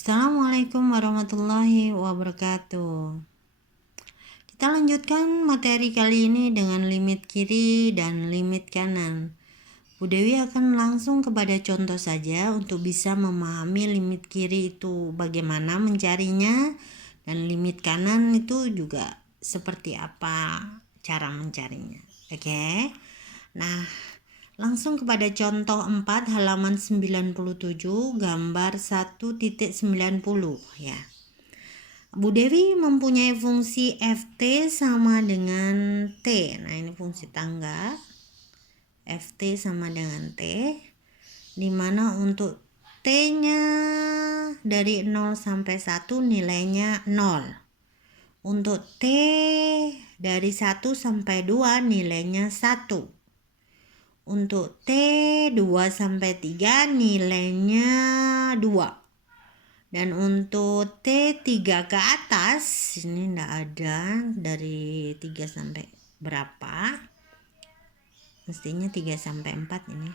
Assalamualaikum warahmatullahi wabarakatuh. Kita lanjutkan materi kali ini dengan limit kiri dan limit kanan. Bu Dewi akan langsung kepada contoh saja untuk bisa memahami limit kiri itu bagaimana mencarinya dan limit kanan itu juga seperti apa cara mencarinya. Oke. Nah, langsung kepada contoh 4 halaman 97 gambar 1.90 ya. Bu Dewi mempunyai fungsi Ft sama dengan T. Nah, ini fungsi tangga. Ft sama dengan T. Dimana untuk T-nya dari 0 sampai 1 nilainya 0. Untuk T dari 1 sampai 2 nilainya 1. Untuk T 2 sampai 3 nilainya 2. Dan untuk T3 ke atas ini enggak ada dari 3 sampai berapa. Mestinya 3 sampai 4 ini.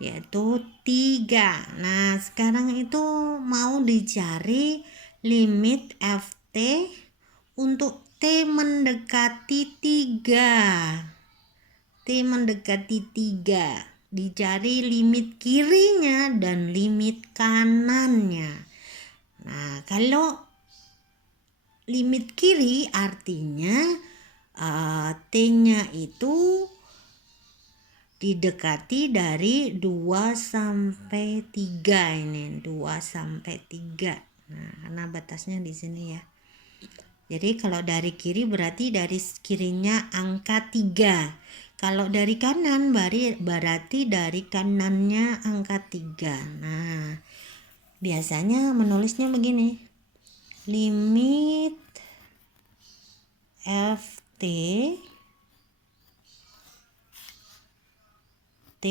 Yaitu 3. Nah, sekarang itu mau dicari limit Ft untuk T mendekati 3. T mendekati 3. Dicari limit kirinya dan limit kanannya. Nah, kalau limit kiri artinya T-nya itu didekati dari 2 sampai 3 ini. 2 sampai 3. Nah, karena batasnya di sini ya. Jadi kalau dari kiri berarti dari kirinya angka 3. Kalau dari kanan berarti dari kanannya angka 3. Nah, biasanya menulisnya begini. Limit Ft T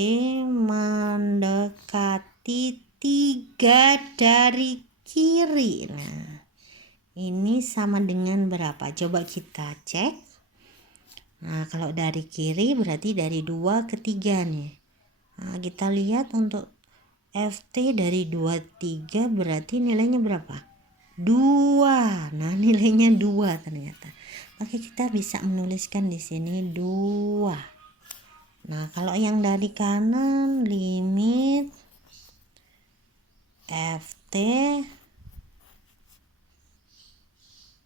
mendekati 3 dari kiri. Nah, ini sama dengan berapa? Coba kita cek. Nah, kalau dari kiri berarti dari 2 ke 3 nih. Nah, kita lihat untuk Ft dari 2 3 berarti nilainya berapa? 2. Nah, nilainya 2 ternyata. Maka kita bisa menuliskan di sini 2. Nah, kalau yang dari kanan limit Ft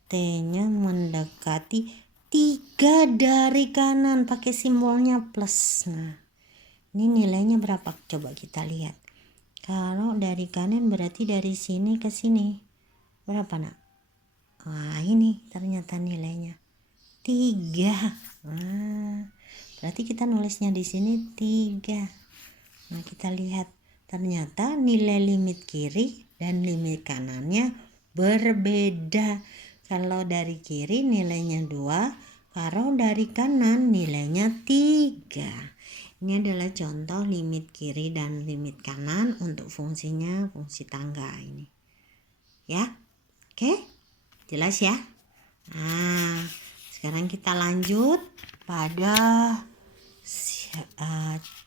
T-nya mendekati 3 dari kanan pakai simbolnya plus. Nah, ini nilainya berapa? Coba kita lihat. Kalau dari kanan berarti dari sini ke sini. Berapa, Nak? Wah, ini ternyata nilainya 3. Nah, berarti kita nulisnya di sini 3. Nah, kita lihat ternyata nilai limit kiri dan limit kanannya berbeda. Kalau dari kiri nilainya 2, kalau dari kanan nilainya 3. Ini adalah contoh limit kiri dan limit kanan untuk fungsinya fungsi tangga ini. Ya, oke? Jelas ya? Nah, sekarang kita lanjut pada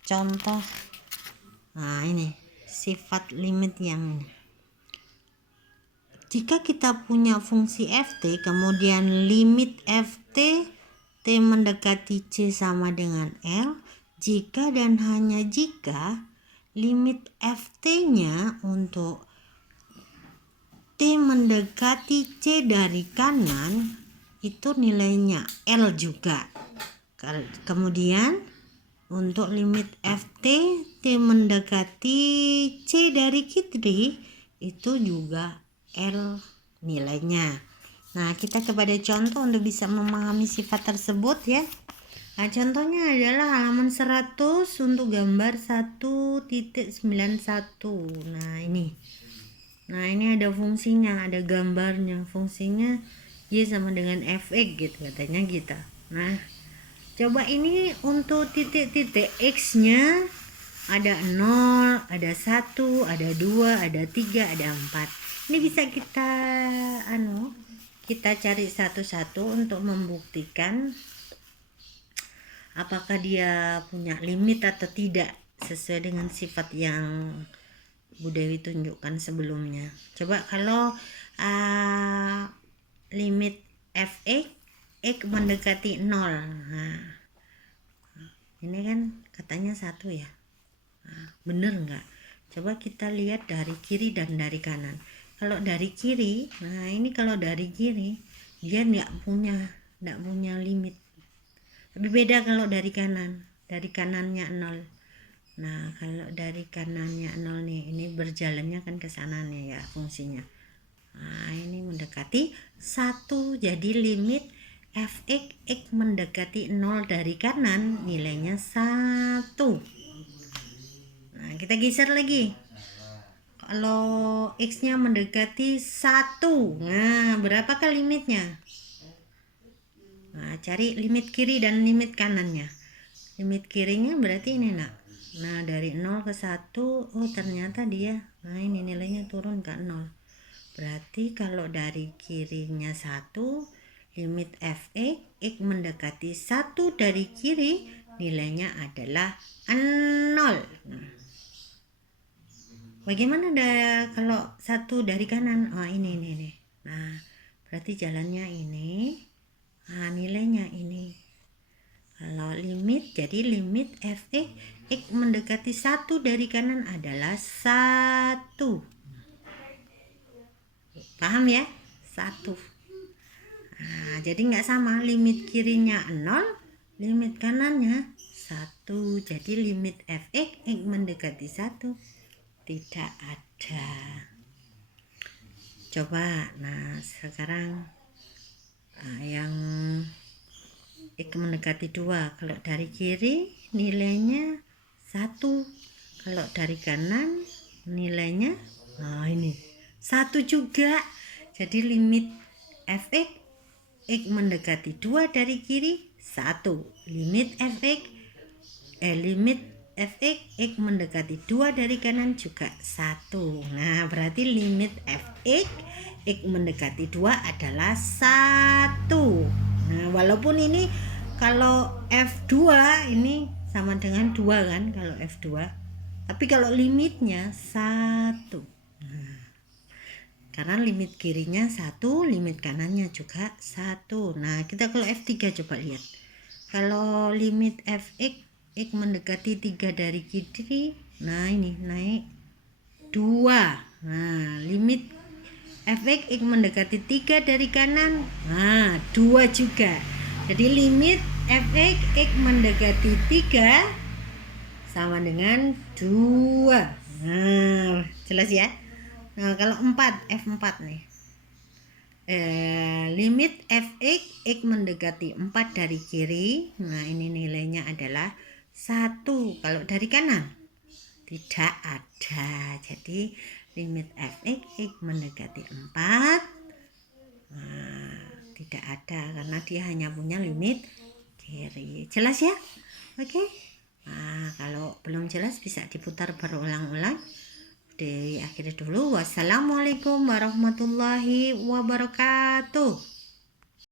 contoh. Nah, ini sifat limit yang ini. Jika kita punya fungsi Ft, kemudian limit Ft T mendekati C sama dengan L, jika dan hanya jika limit Ft-nya untuk T mendekati C dari kanan itu nilainya L juga. Kemudian untuk limit Ft T mendekati C dari kiri itu juga L nilainya. Nah, kita kepada contoh untuk bisa memahami sifat tersebut ya. Nah, contohnya adalah halaman 100 untuk gambar 1.91. Nah, ini. Nah, ini ada fungsinya, ada gambarnya. Fungsinya Y sama dengan Fx gitu katanya gitu. Nah, coba ini untuk titik-titik X-nya ada 0, ada 1, ada 2, ada 3, ada 4. Ini bisa kita cari satu-satu untuk membuktikan apakah dia punya limit atau tidak sesuai dengan sifat yang Bu Dewi tunjukkan sebelumnya. Coba kalau limit fx x mendekati 0. Nah, ini kan katanya 1 ya. Nah, bener nggak? Coba kita lihat dari kiri dan dari kanan. Kalau dari kiri, nah ini kalau dari kiri dia nggak punya limit. Tapi beda kalau dari kanan. Dari kanannya 0. Nah, kalau dari kanannya 0 nih, ini berjalannya kan ke sana nih ya fungsinya. Nah, ini mendekati 1. Jadi limit fx x mendekati 0 dari kanan nilainya 1. Nah, kita geser lagi. Kalau x-nya mendekati 1. Nah, berapakah limitnya? Nah, cari limit kiri dan limit kanannya. Limit kirinya berarti ini, Nak. Nah, dari 0 ke 1, oh ternyata dia, nah ini nilainya turun ke 0. Berarti kalau dari kirinya 1, limit fx x mendekati 1 dari kiri, nilainya adalah 0. Bagaimana kalau 1 dari kanan? Oh, ini. Nah, berarti jalannya ini. Nah, nilainya ini. Kalau limit, jadi limit fx x mendekati 1 dari kanan adalah 1. Paham ya? 1. Nah, jadi nggak sama, limit kirinya 0, limit kanannya 1. Jadi limit fx x mendekati 1 tidak ada. Coba, nah sekarang yang x mendekati 2. Kalau dari kiri nilainya 1. Kalau dari kanan nilainya, nah ini 1 juga. Jadi limit fx x mendekati 2 dari kiri 1. Limit fx x mendekati 2 dari kanan juga 1. Nah, berarti limit fx x mendekati 2 adalah 1. Nah, walaupun ini kalau f2 ini sama dengan 2 kan kalau f2. Tapi kalau limitnya 1. Nah, karena limit kirinya 1, limit kanannya juga 1. Nah, kita kalau f3 coba lihat. Kalau limit fx x mendekati 3 dari kiri, nah ini naik 2. Nah, limit fx x mendekati 3 dari kanan, nah 2 juga. Jadi limit fx x mendekati 3 sama dengan 2. Nah, jelas ya. Nah, kalau 4, f4 nih. Limit fx x mendekati 4 dari kiri, nah ini nilainya adalah 1. Kalau dari kanan tidak ada. Jadi limit fx x mendekati 4 tidak ada karena dia hanya punya limit kiri. Jelas ya? Oke. Nah, kalau belum jelas bisa diputar berulang-ulang. Diakhiri dulu. Wassalamualaikum warahmatullahi wabarakatuh.